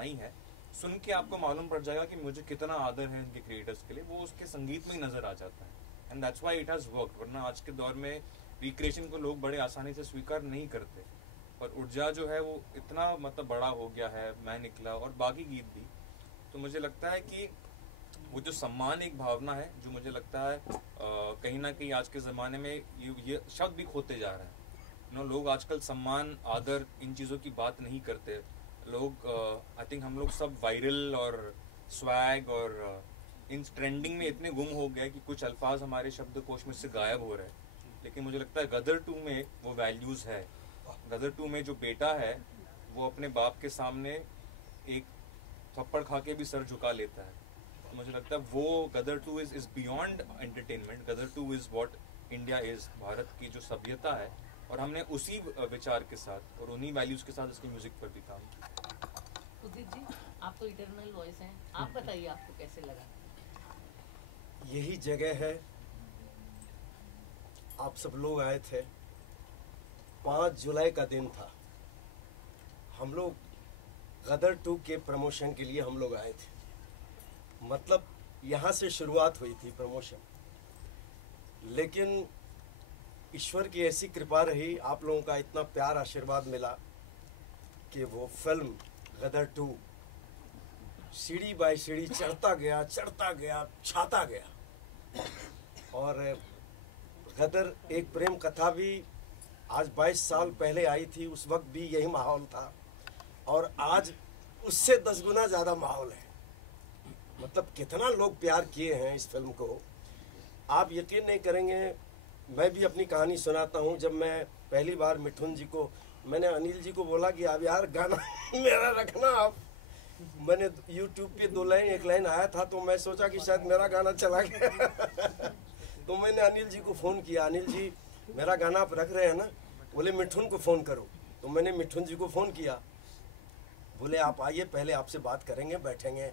बनाई है, सुन के आपको मालूम पड़ जाएगा कि मुझे कितना आदर है इनके क्रिएटर्स के लिए, वो उसके संगीत में ही नजर आ जाता है। And that's why it has worked. वरना आज के दौर में रिक्रिएशन को लोग बड़े आसानी से स्वीकार नहीं करते, और ऊर्जा जो है वो इतना मतलब बड़ा हो गया है, मैं निकला और बाकी गीत भी। तो मुझे लगता है कि वो जो सम्मान एक भावना है, जो मुझे लगता है कहीं ना कहीं आज के ज़माने में ये शब्द भी खोते जा रहे हैं। लोग आजकल सम्मान, आदर, इन चीज़ों की बात नहीं करते। लोग आई थिंक हम लोग सब वायरल और स्वैग और इन ट्रेंडिंग में इतने गुम हो गए कि कुछ अल्फाज हमारे शब्दकोश में से गायब हो रहे हैं। लेकिन मुझे लगता है गदर 2 में वो वैल्यूज़ है। गदर 2 में जो बेटा है वो अपने बाप के सामने एक थप्पड़ खा के भी सर झुका लेता है। तो मुझे लगता है वो Gadar 2 is beyond entertainment. Gadar 2 is what India is, Bharat की जो सभ्यता है, और हमने उसी विचार के साथ और उन्हीं वैल्यूज के साथ इसकी म्यूजिक पर भी काम किया। उदित जी, आप तो इटर्नल वॉइस हैं, आप बताइए आपको कैसे लगा? यही जगह है, आप सब लोग आए थे, 5 जुलाई का दिन था, हम लोग गदर 2 के प्रमोशन के लिए हम लोग आए थे। मतलब यहाँ से शुरुआत हुई थी प्रमोशन, लेकिन ईश्वर की ऐसी कृपा रही, आप लोगों का इतना प्यार आशीर्वाद मिला कि वो फिल्म गदर 2 सीढ़ी बाय सीढ़ी चढ़ता गया, छाता गया। और गदर एक प्रेम कथा भी आज 22 साल पहले आई थी, उस वक्त भी यही माहौल था, और आज उससे 10 गुना ज़्यादा माहौल है। मतलब कितना लोग प्यार किए हैं इस फिल्म को, आप यकीन नहीं करेंगे। मैं भी अपनी कहानी सुनाता हूँ। जब मैं पहली बार मिठुन जी को, मैंने अनिल जी को बोला कि अब यार गाना मेरा रखना आप। मैंने यूट्यूब पे 2 लाइन 1 लाइन आया था, तो मैं सोचा कि शायद मेरा गाना चला गया तो मैंने अनिल जी को फ़ोन किया, अनिल जी मेरा गाना आप रख रहे हैं ना? बोले मिठुन को फ़ोन करो। तो मैंने मिठुन जी को फ़ोन किया, बोले आप आइए, पहले आपसे बात करेंगे, बैठेंगे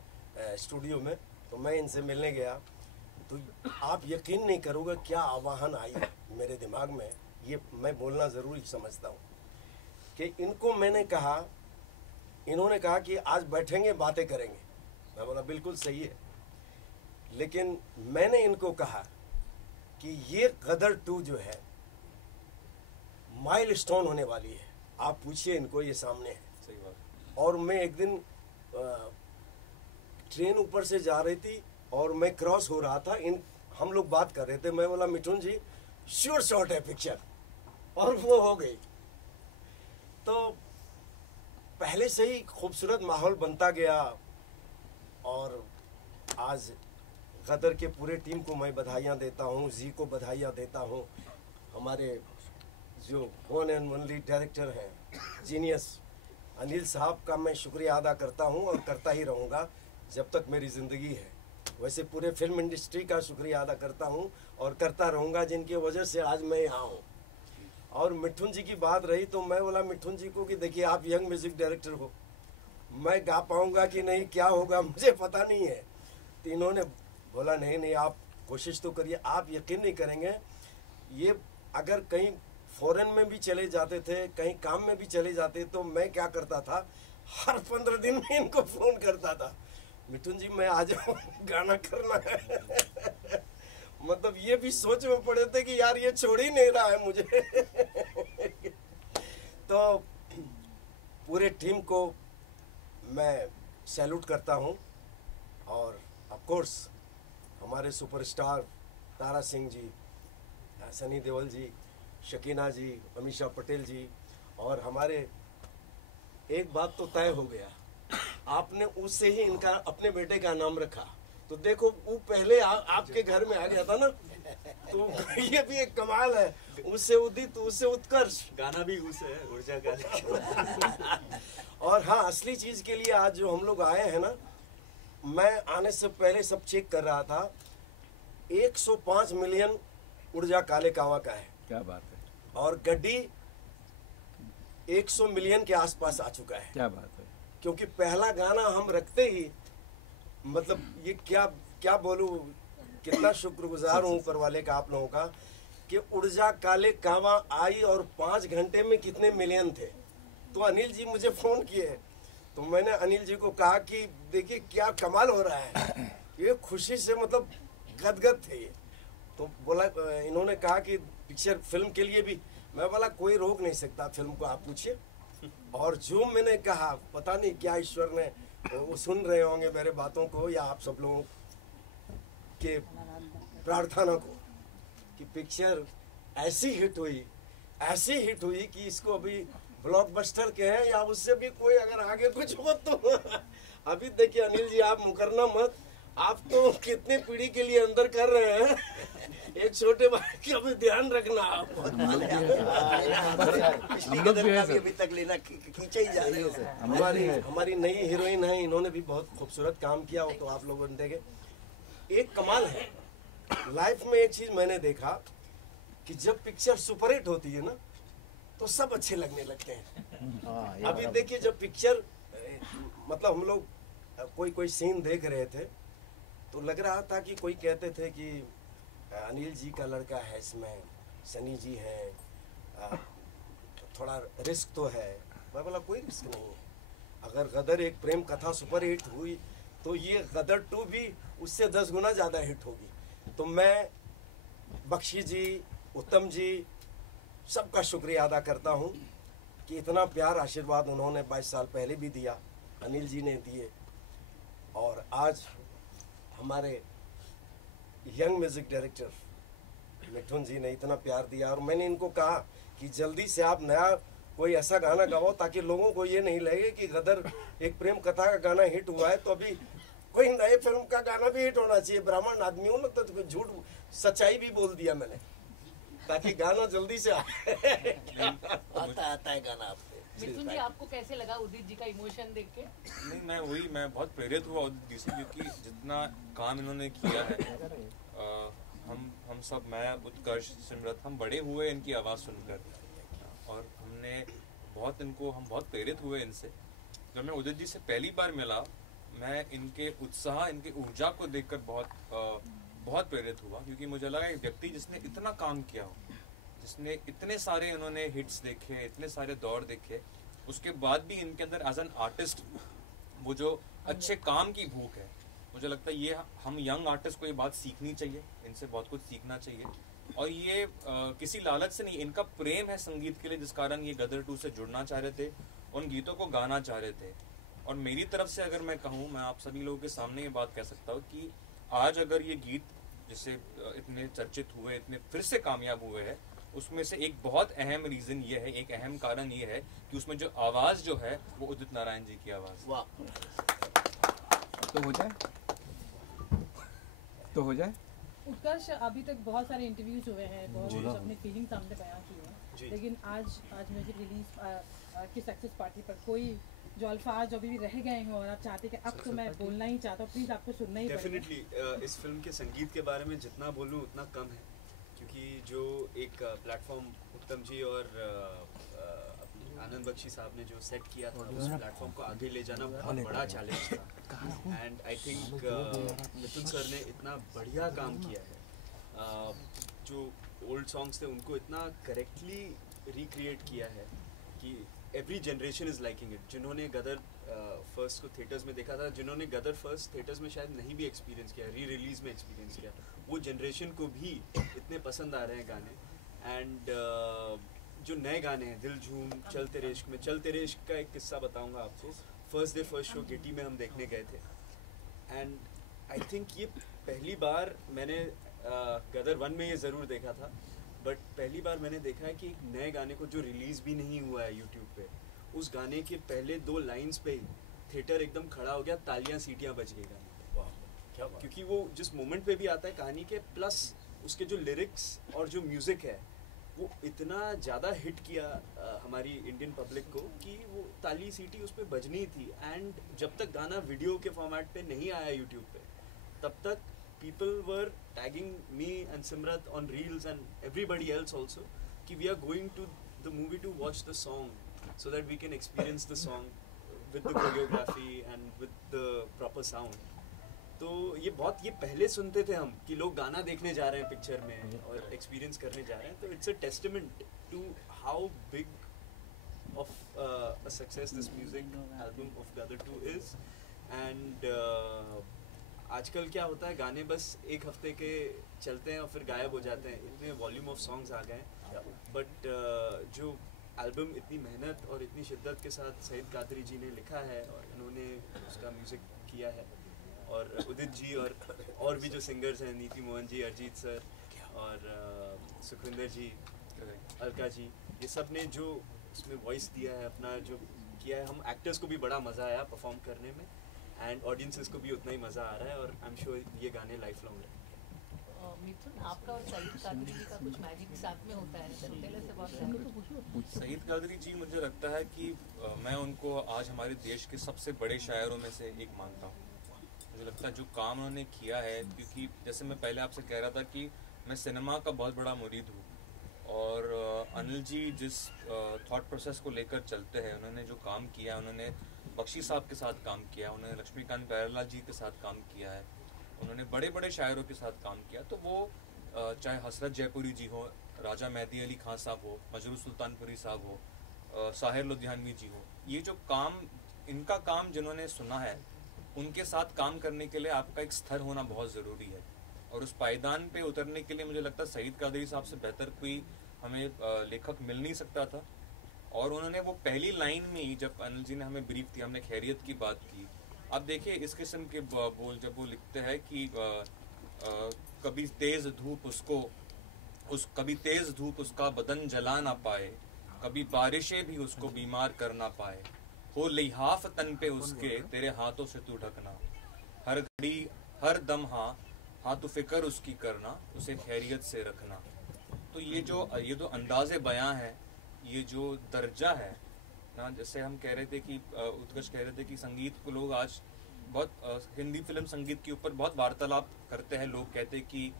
स्टूडियो में। तो मैं इनसे मिलने गया, तो आप यकीन नहीं करोगे क्या आवाहन आई मेरे दिमाग में। ये मैं बोलना ज़रूरी समझता हूँ कि इनको मैंने कहा, इन्होंने कहा कि आज बैठेंगे बातें करेंगे। मैं बोला बिल्कुल सही है, लेकिन मैंने इनको कहा कि ये गदर 2 जो है माइलस्टोन होने वाली है। आप पूछिए इनको, ये सामने है। सही बात। और मैं एक दिन ट्रेन ऊपर से जा रही थी और मैं क्रॉस हो रहा था, हम लोग बात कर रहे थे। मैं बोला मिठुन जी श्योर शॉट है पिक्चर, और वो हो गई। तो पहले से ही खूबसूरत माहौल बनता गया, और आज गदर के पूरे टीम को मैं बधाइयाँ देता हूँ, जी को बधाइयाँ देता हूँ। हमारे जो वन एंड ओनली डायरेक्टर हैं, जीनियस अनिल साहब का मैं शुक्रिया अदा करता हूँ और करता ही रहूँगा जब तक मेरी ज़िंदगी है। वैसे पूरे फिल्म इंडस्ट्री का शुक्रिया अदा करता हूँ और करता रहूँगा, जिनकी वजह से आज मैं यहाँ हूँ। और मिठुन जी की बात रही, तो मैं बोला मिठुन जी को कि देखिए आप यंग म्यूज़िक डायरेक्टर हो, मैं गा पाऊँगा कि नहीं, क्या होगा मुझे पता नहीं है। तो इन्होंने बोला नहीं आप कोशिश तो करिए। आप यकीन नहीं करेंगे, ये अगर कहीं फॉरेन में भी चले जाते थे, कहीं काम में भी चले जाते, तो मैं क्या करता था, हर 15 दिन में इनको फ़ोन करता था, मिठुन जी मैं आ जाऊँ, गाना करना है मतलब ये भी सोच में पड़े थे कि यार ये छोड़ ही नहीं रहा है मुझे तो पूरे टीम को मैं सैल्यूट करता हूँ। और ऑफ कोर्स हमारे सुपरस्टार तारा सिंह जी, सनी देओल जी, शकीना जी, अमीषा पटेल जी, और हमारे एक बात तो तय हो गया, आपने उससे ही इनका अपने बेटे का नाम रखा। तो देखो वो पहले आपके घर में आ गया था ना, तो ये भी एक कमाल है। उससे उदित, उससे उत्कर्ष, गाना भी उसे है, ऊर्जा का और हाँ, असली चीज के लिए आज जो हम लोग आए हैं ना, मैं आने से पहले सब चेक कर रहा था, 105 मिलियन ऊर्जा काले कावा का है। क्या बात है। और गड्डी 100 मिलियन के आसपास आ चुका है। क्या बात है। क्योंकि पहला गाना हम रखते ही, मतलब ये क्या बोलूं, कितना शुक्रगुजार हूं ऊपर वाले का, आप लोगों का, कि ऊर्जा काले कावा आई और 5 घंटे में कितने मिलियन थे। तो अनिल जी मुझे फोन किए, तो मैंने अनिल जी को कहा कि देखिए क्या कमाल हो रहा है, ये खुशी से मतलब गदगद थे ये। तो बोला, इन्होंने कहा कि पिक्चर फिल्म के लिए भी, मैं बोला कोई रोक नहीं सकता फिल्म को, आप पूछिए। और जो मैंने कहा, पता नहीं क्या ईश्वर ने, वो सुन रहे होंगे मेरे बातों को या आप सब लोगों के प्रार्थना को, कि पिक्चर ऐसी हिट हुई कि इसको अभी ब्लॉकबस्टर के हैं या उससे भी कोई अगर आगे कुछ हो तो अभी देखिए अनिल जी, आप मुकरना मत, आप तो कितने पीढ़ी के लिए अंदर कर रहे हैं, एक छोटे भाई का भी ध्यान रखना आप। अभी तक लेना खींचे ही जा रहे हैं। हमारी नई हीरोइन है, इन्होंने भी बहुत खूबसूरत काम किया हो, तो आप लोगों ने देखे। एक कमाल है लाइफ में, एक चीज मैंने देखा कि जब पिक्चर सुपरहिट होती है ना तो सब अच्छे लगने लगते हैं। अभी देखिए जब पिक्चर, मतलब हम लोग कोई सीन देख रहे थे तो लग रहा था कि कोई कहते थे कि अनिल जी का लड़का है इसमें, सनी जी है, थोड़ा रिस्क तो है। मैं बोला कोई रिस्क नहीं है, अगर गदर एक प्रेम कथा सुपरहिट हुई तो ये गदर 2 भी उससे 10 गुना ज़्यादा हिट होगी। तो मैं बख्शी जी, उत्तम जी, सबका शुक्रिया अदा करता हूँ कि इतना प्यार आशीर्वाद उन्होंने 22 साल पहले भी दिया, अनिल जी ने दिए, और आज हमारे यंग म्यूजिक डायरेक्टर मिठुन जी ने इतना प्यार दिया। और मैंने इनको कहा कि जल्दी से आप नया कोई ऐसा गाना गाओ ताकि लोगों को ये नहीं लगे कि गदर एक प्रेम कथा का गाना हिट हुआ है तो अभी कोई नए फिल्म का गाना भी हिट होना चाहिए। ब्राह्मण आदमी हूँ ना, तो झूठ सच्चाई भी बोल दिया मैंने ताकि गाना जल्दी से आए। आता है गाना आपसे। मिथुन जी, आपको कैसे लगा उदित जी का इमोशन देख के? नहीं, मैं बहुत प्रेरित हुआ उदित जी से, क्योंकि जितना काम इन्होंने किया है, हम सब, मैं, उत्कर्ष, सिमरत, हम बड़े हुए इनकी आवाज़ सुनकर, और हम बहुत प्रेरित हुए इनसे। जब मैं उदित जी से पहली बार मिला, मैं इनके उत्साह, इनके ऊर्जा को देखकर बहुत प्रेरित हुआ, क्योंकि मुझे लगा एक व्यक्ति जिसने इतना काम किया हो, जिसने इतने सारे इन्होंने हिट्स देखे, इतने सारे दौर देखे, उसके बाद भी इनके अंदर एज एन आर्टिस्ट वो जो अच्छे काम की भूख है, मुझे लगता है ये हम यंग आर्टिस्ट को ये बात सीखनी चाहिए, इनसे बहुत कुछ सीखना चाहिए। और ये किसी लालच से नहीं, इनका प्रेम है संगीत के लिए, जिस कारण ये गदर 2 से जुड़ना चाह रहे थे, उन गीतों को गाना चाह रहे थे। और मेरी तरफ से अगर मैं कहूँ, मैं आप सभी लोगों के सामने ये बात कह सकता हूँ कि आज अगर ये गीत जिससे इतने चर्चित हुए, इतने फिर से कामयाब हुए हैं, उसमें से एक बहुत अहम रीजन ये है, एक अहम कारण ये है कि उसमें जो आवाज जो है वो उदित नारायण जी की आवाज। वाह। तो हो जाए। उत्कर्ष, अभी तक बहुत सारे इंटरव्यूज हुए हैं, बहुत कुछ अपनी फीलिंग सामने बयां की है, लेकिन आज म्यूजिक रिलीज की सक्सेस पार्टी पर कोई जो अल्फाज अभी भी रह गए हो और आप चाहते कि अब तो मैं बोलना ही चाहता हूँ, प्लीज आपको सुनना ही पड़ेगा। डेफिनेटली इस फिल्म के संगीत के बारे में जितना बोलूँ उतना कम है, क्योंकि जो एक प्लेटफॉर्म उत्तम जी और आनंद बख्शी साहब ने जो सेट किया था, उस प्लेटफॉर्म को आगे ले जाना बहुत बड़ा चैलेंज था। And I think Mithun sir ने इतना बढ़िया काम किया है, जो ओल्ड सॉन्ग्स थे उनको इतना करेक्टली रिक्रिएट किया है कि every generation is liking it. जिन्होंने गदर फर्स्ट को थिएटर्स में देखा था, जिन्होंने गदर फर्स्ट थिएटर्स में शायद नहीं भी एक्सपीरियंस किया, री रिलीज में एक्सपीरियंस किया, वो जनरेशन को भी इतने पसंद आ रहे हैं गाने। एंड जो नए गाने हैं, दिल झूम, चल तेरे इश्क में, चल तेरे इश्क का एक किस्सा बताऊंगा आपको। फर्स्ट डे फर्स्ट शो गिटी में हम देखने गए थे, एंड आई थिंक ये पहली बार मैंने गदर 1 में ये ज़रूर देखा था, बट पहली बार मैंने देखा है कि एक नए गाने को जो रिलीज़ भी नहीं हुआ है यूट्यूब पे, उस गाने के पहले 2 लाइंस पे थिएटर एकदम खड़ा हो गया, तालियां सीटियां बज गई गाने। क्या बात। क्योंकि वो जिस मोमेंट पे भी आता है कहानी के, प्लस उसके जो लिरिक्स और जो म्यूज़िक है वो इतना ज़्यादा हिट किया हमारी इंडियन पब्लिक को कि वो ताली सीटी उस पर बजनी थी। एंड जब तक गाना वीडियो के फॉर्मेट पे नहीं आया यूट्यूब पे, तब तक people were tagging me and Simrat on reels and everybody else also कि we are going to the movie to watch the song so that we can experience the song with the choreography and with the proper sound। तो ये पहले सुनते थे हम कि लोग गाना देखने जा रहे हैं पिक्चर में और एक्सपीरियंस करने जा रहे हैं, तो it's a testament to how big of a success this music album of Gadar 2 is. And आजकल क्या होता है, गाने बस एक हफ्ते के चलते हैं और फिर गायब हो जाते हैं, इतने वॉल्यूम ऑफ सॉन्ग्स आ गए. बट जो एल्बम इतनी मेहनत और इतनी शिद्दत के साथ सईद कादरी जी ने लिखा है और इन्होंने उसका म्यूज़िक किया है, और उदित जी और भी जो सिंगर्स हैं, नीति मोहन जी, अरिजीत सर और सुखविंदर जी, अलका जी, ये सब ने जो उसमें वॉइस दिया है, अपना जो किया है, हम एक्टर्स को भी बड़ा मज़ा आया परफॉर्म करने में, एंड ऑडियंसेस को भी उतना ही मज़ा आ रहा है, और आई एम श्योर ये गाने लाइफ लॉन्ग रहेंगे. मिथुन, आपका और सईद कादरी जी का कुछ मैजिक साथ में होता है, तो पहले से बात सईद कादरी जी, मुझे लगता है कि मैं उनको आज हमारे देश के सबसे बड़े शायरों में से एक मानता हूँ. मुझे लगता है जो काम उन्होंने किया है, क्योंकि जैसे मैं पहले आपसे कह रहा था कि मैं सिनेमा का बहुत बड़ा मुरीद हूँ, और अनिल जी जिस थॉट प्रोसेस को लेकर चलते हैं, उन्होंने जो काम किया है, उन्होंने बख्शी साहब के साथ काम किया, उन्होंने लक्ष्मीकांत प्यारेलाल जी के साथ काम किया है, उन्होंने बड़े बड़े शायरों के साथ काम किया. तो वो चाहे हसरत जयपुरी जी हो, राजा मेहदी अली खान साहब हो, मजरू सुल्तानपुरी साहब हो, साहिर लुधियानवी जी हो, ये जो काम, इनका काम जिन्होंने सुना है, उनके साथ काम करने के लिए आपका एक स्तर होना बहुत ज़रूरी है, और उस पायदान पे उतरने के लिए मुझे लगता है सईद कादरी साहब से बेहतर कोई हमें लेखक मिल नहीं सकता था. और उन्होंने वो पहली लाइन में ही, जब अनिल जी ने हमें ब्रीफ दिया, हमने खैरियत की बात की, आप देखिए इस किस्म के बोल जब वो लिखते हैं कि कभी तेज धूप उसका बदन जला ना पाए, कभी बारिशें भी उसको बीमार कर ना पाए, हो लिहाफ तन पे उसके तेरे हाथों से तू ढकना, हर घड़ी हर दम हाँ तू फिक्र उसकी करना, उसे खैरियत से रखना. तो ये जो अंदाज़े बयां है, ये जो दर्जा है ना, जैसे हम कह रहे थे कि उत्कर्ष कह रहे थे कि संगीत को लोग आज बहुत हिंदी फिल्म संगीत के ऊपर बहुत वार्तालाप करते हैं. लोग कहते हैं कि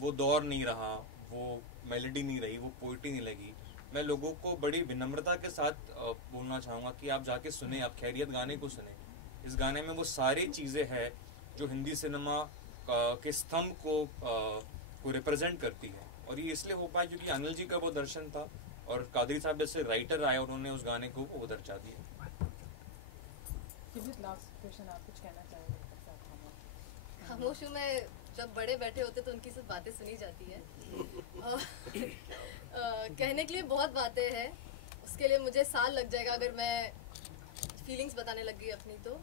वो दौर नहीं रहा, वो मेलोडी नहीं रही, वो पोइट्री नहीं लगी. मैं लोगों को बड़ी विनम्रता के साथ बोलना चाहूँगा कि आप जाके सुने, आप खैरियत गाने को सुने. इस गाने में वो सारी चीज़ें हैं जो हिंदी सिनेमा के स्तंभ को रिप्रेजेंट करती है, और ये इसलिए हो पाया क्योंकि अनिल जी का वो दर्शन था, और कादरी साहब जैसे राइटर आए, उन्होंने उस गाने को वो दर्जा दिया. आप कुछ कहना चाहेंगे? खामोश हूँ मैं, जब बड़े बैठे होते तो उनकी सब बातें सुनी जाती है. कहने के लिए बहुत बातें हैं, उसके लिए मुझे साल लग जाएगा अगर मैं फीलिंग्स बताने लग गई अपनी तो.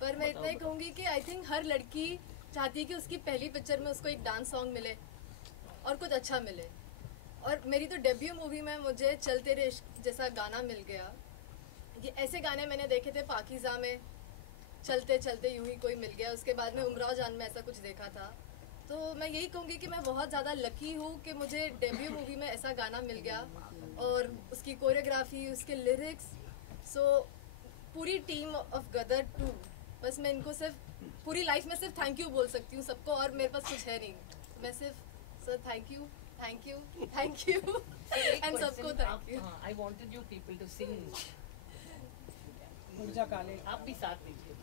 पर मैं इतना ही कहूँगी कि आई थिंक हर लड़की चाहती है कि उसकी पहली पिक्चर में उसको एक डांस सॉन्ग मिले और कुछ अच्छा मिले. और मेरी तो डेब्यू मूवी में मुझे चल तेरे इश्क जैसा गाना मिल गया. ये ऐसे गाने मैंने देखे थे पाकीज़ा में, चलते चलते यूं ही कोई मिल गया, उसके बाद में उमराव जान में ऐसा कुछ देखा था. तो मैं यही कहूँगी कि मैं बहुत ज़्यादा लकी हूँ कि मुझे डेब्यू मूवी में ऐसा गाना मिल गया, और उसकी कोरियोग्राफी, उसके लिरिक्स. सो पूरी टीम ऑफ गदर 2, बस मैं इनको सिर्फ पूरी लाइफ में सिर्फ थैंक यू बोल सकती हूँ सबको, और मेरे पास कुछ है नहीं. मैं सिर्फ सर थैंक यू एंड सबको thank you. I wanted you people to sing. आप भी साथ दीजिए.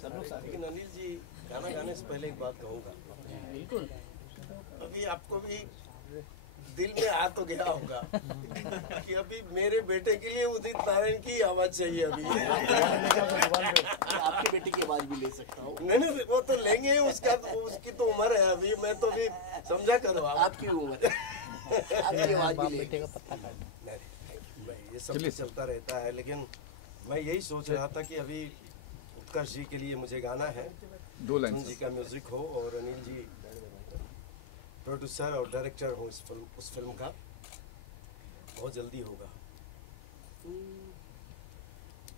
सब लोग साथ. लेकिन अनिल जी, गाना गाने से पहले एक बात कहूँगा. बिल्कुल. अभी आपको भी दिल में आ तो गया होगा कि अभी मेरे बेटे के लिए उदित नारायण की आवाज चाहिए. अभी आपके बेटे की आवाज भी ले सकता हूँ. नहीं, वो तो लेंगे, उसकी तो उम्र है अभी. मैं तो भी समझा करो आपकी उम्र आपकी आवाज भी ले. ये सब चलता रहता है, लेकिन मैं यही सोच रहा था कि अभी उत्कर्ष जी के लिए मुझे गाना है, 2 लाइन जी का म्यूजिक हो, और अनिल जी प्रोड्यूसर और डायरेक्टर हो उस फिल्म का. बहुत जल्दी होगा.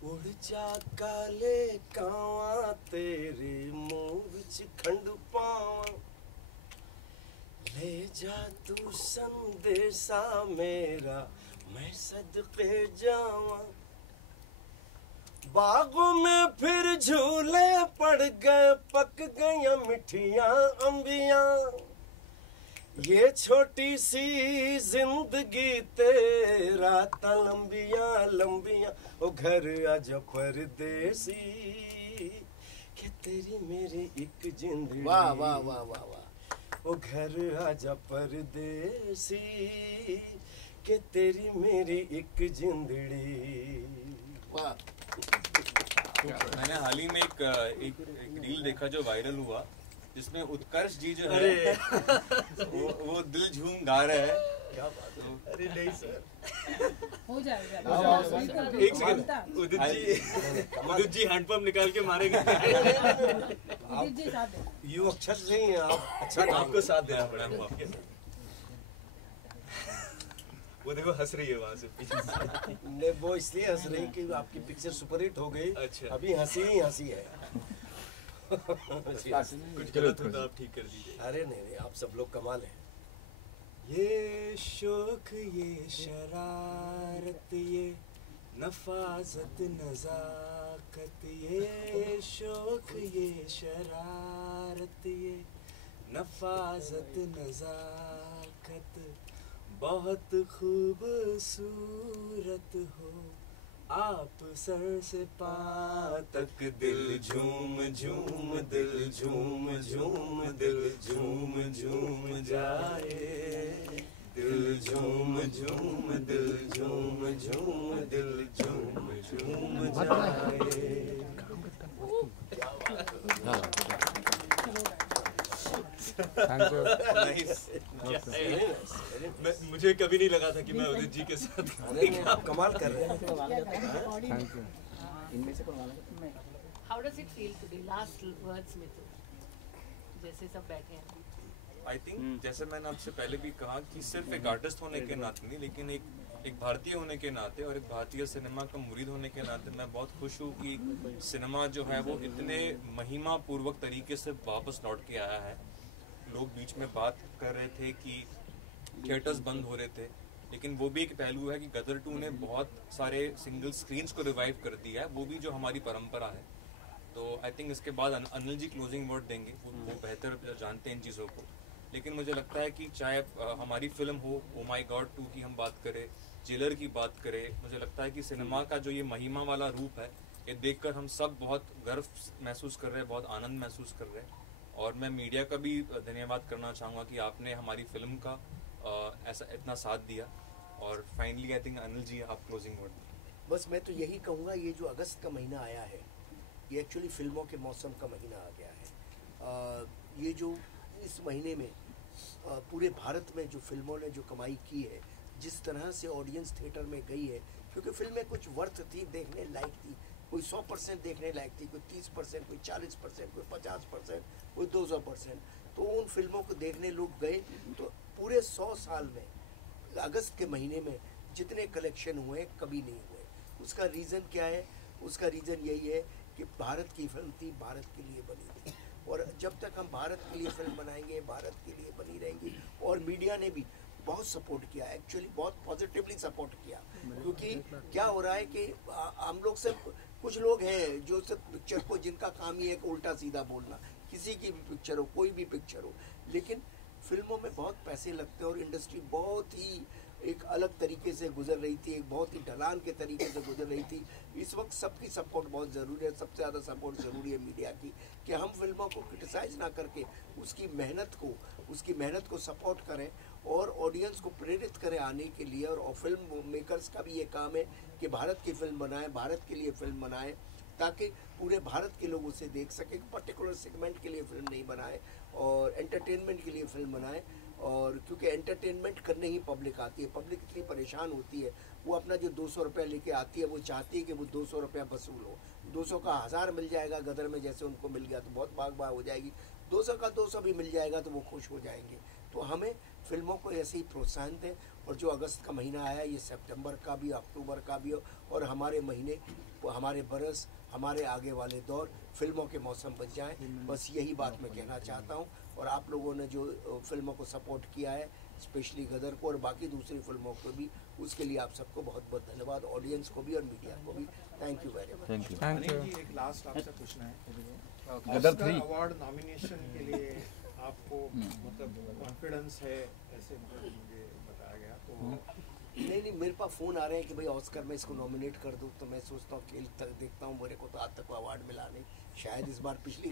उड़ जा काले कावा तेरे मुंह विच खंड पावा, ले जा तू संदेशा मेरा मैं सदके जावा. बागों में फिर झूले पड़ गए, पक गई मिठियां अंबियां. ये छोटी सी जिंदगी तेरा ता लंबियां लंबियां. ओ घर आजा परदेसी कि तेरी मेरी एक जिंदगी. वाह वाह वाह वाह वाह. ओ घर आजा परदेसी कि तेरी मेरी एक जिंदड़ी। वाह। मैंने हाल ही में एक रील देखा जो वायरल हुआ, जिसमें उत्कर्ष जी जो है वो दिल झूम गा रहे हैं। क्या बात है। अरे नहीं सर, हो जाएगा। एक सेकंड, उदित जी हैंडपंप निकाल के मारेंगे। उदित जी साथ देना। यू अक्षर नहीं है आप, अच्छा आपको साथ देना पड़ा आपके साथ। वो देखो हंस रही है वहां से पीछे से। नहीं, वो इसलिए हंस रही कि आपकी पिक्चर सुपरहिट हो गई। अच्छा। अभी हंसी ही हंसी है। कुछ गलत हो तो आप ठीक कर दीजिए। अरे नहीं नहीं, आप सब लोग कमाल हैं। ये शौक, ये शरारत, ये नफाजत नजाकत, ये शौक, ये शरारत, ये नफाजत नजाकत, बहुत खूबसूरत हो आप सर से पाँव तक। दिल झूम झूम, दिल झूम झूम, दिल झूम झूम जाए। दिल झूम झूम, दिल झूम झूम, दिल झूम झूम जाए। मुझे कभी नहीं लगा था कि मैं उदित जी के साथ। अरे नहीं, आप कमाल कर रहे हैं। How does it feel today? Last words में तो जैसे सब बैठे हैं, आई थिंक जैसे मैंने आपसे पहले भी कहा कि सिर्फ एक आर्टिस्ट होने के नाते नहीं, लेकिन एक भारतीय होने के नाते और एक भारतीय सिनेमा का मुरीद होने के नाते मैं बहुत खुश हूँ कि सिनेमा जो है वो इतने महिमा पूर्वक तरीके से वापस लौट के आया है। लोग बीच में बात कर रहे थे कि थिएटर्स बंद हो रहे थे, लेकिन वो भी एक पहलू है कि गदर 2 ने बहुत सारे सिंगल स्क्रीन्स को रिवाइव कर दिया है, वो भी जो हमारी परंपरा है। तो आई थिंक इसके बाद अनिल जी क्लोजिंग वर्ड देंगे, वो बेहतर जानते हैं इन चीज़ों को। लेकिन मुझे लगता है कि चाहे हमारी फिल्म हो ओ माई गॉड 2 की हम बात करें, जेलर की बात करें, मुझे लगता है कि सिनेमा का जो ये महिमा वाला रूप है, ये देखकर हम सब बहुत गर्व महसूस कर रहे हैं, बहुत आनंद महसूस कर रहे हैं। और मैं मीडिया का भी धन्यवाद करना चाहूँगा कि आपने हमारी फिल्म का ऐसा इतना साथ दिया। और finally I think Anil ji आप क्लोजिंग वर्ड। बस मैं तो यही कहूँगा, ये जो अगस्त का महीना आया है, ये एक्चुअली फिल्मों के मौसम का महीना आ गया है। ये जो इस महीने में पूरे भारत में जो फिल्मों ने जो कमाई की है, जिस तरह से ऑडियंस थिएटर में गई है, क्योंकि फिल्में कुछ वर्थ थी, देखने लायक थी, कोई 100% देखने लायक थी, कोई 30%, कोई 40%, कोई 50%, कोई 200%। तो उन फिल्मों को देखने लोग गए, तो पूरे 100 साल में अगस्त के महीने में जितने कलेक्शन हुए कभी नहीं हुए। उसका रीज़न क्या है? उसका रीज़न यही है कि भारत की फिल्म थी, भारत के लिए बनी थी। और जब तक हम भारत के लिए फिल्म बनाएंगे, भारत के लिए बनी रहेंगी। और मीडिया ने भी बहुत सपोर्ट किया, एक्चुअली बहुत पॉजिटिवली सपोर्ट किया। क्योंकि क्या हो रहा है कि हम लोग से कुछ लोग हैं जो सिर्फ पिक्चर को, जिनका काम ही है उल्टा सीधा बोलना, किसी की भी पिक्चर हो, कोई भी पिक्चर हो। लेकिन फिल्मों में बहुत पैसे लगते हैं और इंडस्ट्री बहुत ही एक अलग तरीके से गुजर रही थी, एक बहुत ही ढलान के तरीके से गुजर रही थी। इस वक्त सबकी सपोर्ट बहुत ज़रूरी है, सबसे ज़्यादा सपोर्ट ज़रूरी है मीडिया की, कि हम फिल्मों को क्रिटिसाइज़ ना करके उसकी मेहनत को सपोर्ट करें और ऑडियंस को प्रेरित करें आने के लिए। और फिल्म मेकर्स का भी ये काम है कि भारत की फिल्म बनाएं, भारत के लिए फिल्म बनाएं, ताकि पूरे भारत के लोग उसे देख सकें। पर्टिकुलर सेगमेंट के लिए फिल्म नहीं बनाएं और एंटरटेनमेंट के लिए फिल्म बनाएं। और क्योंकि एंटरटेनमेंट करने ही पब्लिक आती है, पब्लिक इतनी परेशान होती है, वो अपना जो 200 रुपया लेके आती है, वो चाहती है कि वो 200 रुपया वसूल हो। 200 का 1000 मिल जाएगा गदर में, जैसे उनको मिल गया तो बहुत भाग हो जाएगी। 200 का 200 भी मिल जाएगा तो वो खुश हो जाएंगे। तो हमें फिल्मों को ऐसे ही प्रोत्साहन दें। और जो अगस्त का महीना आया, ये सितंबर का भी, अक्टूबर का भी, और हमारे महीने, हमारे बरस, हमारे आगे वाले दौर फिल्मों के मौसम बन जाएं। बस यही बात मैं कहना चाहता हूं। और आप लोगों ने जो फिल्मों को सपोर्ट किया है, स्पेशली गदर को और बाकी दूसरी फिल्मों को भी, उसके लिए आप सबको बहुत बहुत धन्यवाद, ऑडियंस को भी और मीडिया को भी। Thank you very much. Anil ji, एक लास्ट आपसे पूछना है, गदर 3 अवार्ड नॉमिनेशन के लिए आपको मतलब कॉन्फिडेंस है, ऐसे मतलब मुझे बताया गया। तो नहीं, मेरे पास फ़ोन आ रहे हैं कि भाई ऑस्कर में इसको नॉमिनेट कर दूँ, तो मैं सोचता हूँ खेल तक देखता हूँ। मेरे को तो आज तक अवार्ड मिला नहीं। शायद इस बार पिछली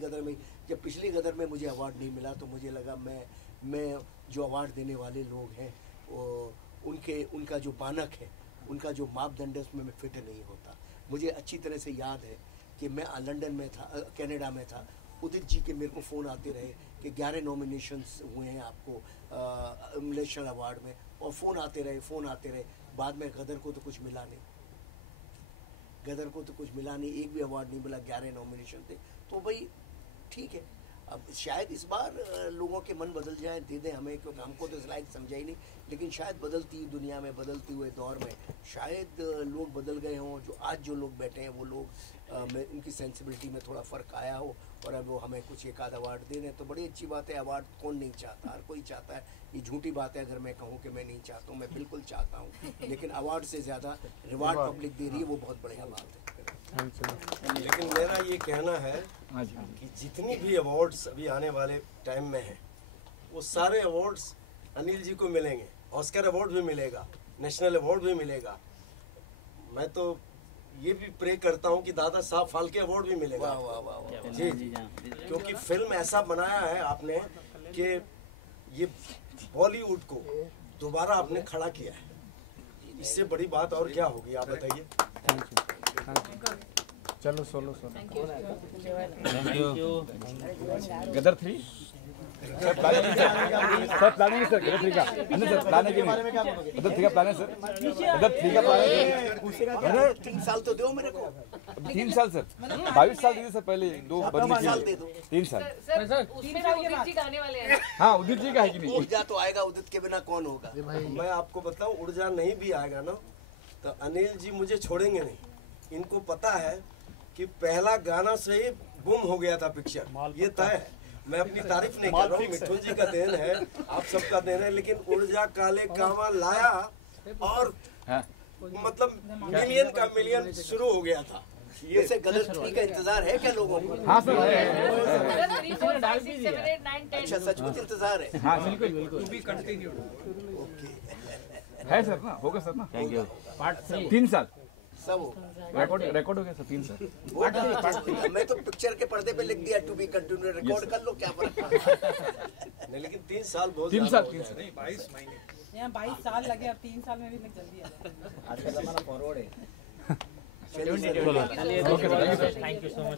गदर में मुझे अवार्ड नहीं मिला, तो मुझे लगा मैं जो अवार्ड देने वाले लोग हैं वो उनका जो मानक है, उनका जो मापदंड है, उसमें मैं फिट नहीं होता। मुझे अच्छी तरह से याद है कि मैं लंदन में था, कनाडा में था, उदित जी के मेरे को फ़ोन आते रहे कि 11 नॉमिनेशंस हुए हैं आपको नेशनल अवार्ड में, और फ़ोन आते रहे। बाद में गदर को तो कुछ मिला नहीं, एक भी अवार्ड नहीं मिला, 11 नॉमिनेशन थे। तो भाई ठीक है, अब शायद इस बार लोगों के मन बदल जाए, दे दें हमें, क्योंकि हमको तो इस लायक समझा ही नहीं, लेकिन शायद बदलती दुनिया में, बदलते हुए दौर में शायद लोग बदल गए हों। जो आज जो लोग बैठे हैं वो लोग में उनकी सेंसिबिलिटी में थोड़ा फ़र्क आया हो, और अब वो हमें कुछ एक आध अवार्ड दे दें तो बड़ी अच्छी बात है। अवार्ड कौन नहीं चाहता, हर कोई चाहता है। ये झूठी बात है अगर मैं कहूँ कि मैं नहीं चाहता हूँ, मैं बिल्कुल चाहता हूँ, लेकिन अवार्ड से ज़्यादा रिवार्ड पब्लिक दे रही है, वो बहुत बढ़िया बात है। लेकिन मेरा ये कहना है कि जितनी भी अवार्ड्स अभी आने वाले टाइम में हैं, वो सारे अवार्ड्स अनिल जी को मिलेंगे। ऑस्कर अवार्ड भी मिलेगा, नेशनल अवार्ड भी मिलेगा। मैं तो ये भी प्रे करता हूँ कि दादा साहब फाल्के अवार्ड भी मिलेगा। वाह वाह वाह जी, क्योंकि फिल्म ऐसा बनाया है आपने कि ये बॉलीवुड को दोबारा आपने खड़ा किया है। इससे बड़ी बात और क्या होगी, आप बताइए। चलो सोलो गदर 3 सर प्लानिंग सर गदर 3 का नहीं सर प्लानिंग गदर 3 का प्लान है सर, गदर 3 का प्लान है। 3 साल तो दो मेरे को। 3 साल सर, 22 साल दीजिए सर, पहले 2 साल दे दो। 3 साल सर उसमें ना उदित जी गाने वाले हैं। हाँ उदित जी का है कि नहीं? ऊर्जा तो आएगा, उदित के बिना कौन होगा। मैं आपको बताऊं, ऊर्जा नहीं भी आएगा ना तो अनिल जी मुझे छोड़ेंगे नहीं। इनको पता है कि पहला गाना से ही गुम हो गया था पिक्चर, ये तय है। मैं अपनी तारीफ नहीं कर रहा हूँ, मिठुन जी का देन है, आप सबका देन है, लेकिन ऊर्जा काले कामा लाया और मतलब मिलियन का मिलियन शुरू हो गया था। ये से गदर 3 का इंतजार है क्या लोगों को? हाँ सर गदर 3, 4, 5, 6, 7, 8, 9, 10। अच्छा, सचमुच इंतजार है। हाँ बिल्कुल है सर ना, होगा सर ना। Thank you. 3 साल सब रिकॉर्ड हो गया सर, 3 साल। मैं तो पिक्चर के पर्दे पे लिख दिया टू बी कंटिन्यू, रिकॉर्ड कर लो, क्या फर्क नहीं, लेकिन 3 साल बहुत 3 साल नहीं 22 महीने यहाँ 22 साल लगे, अब 3 साल में भी लग जल्दी आ है। Okay sir, thank you so much.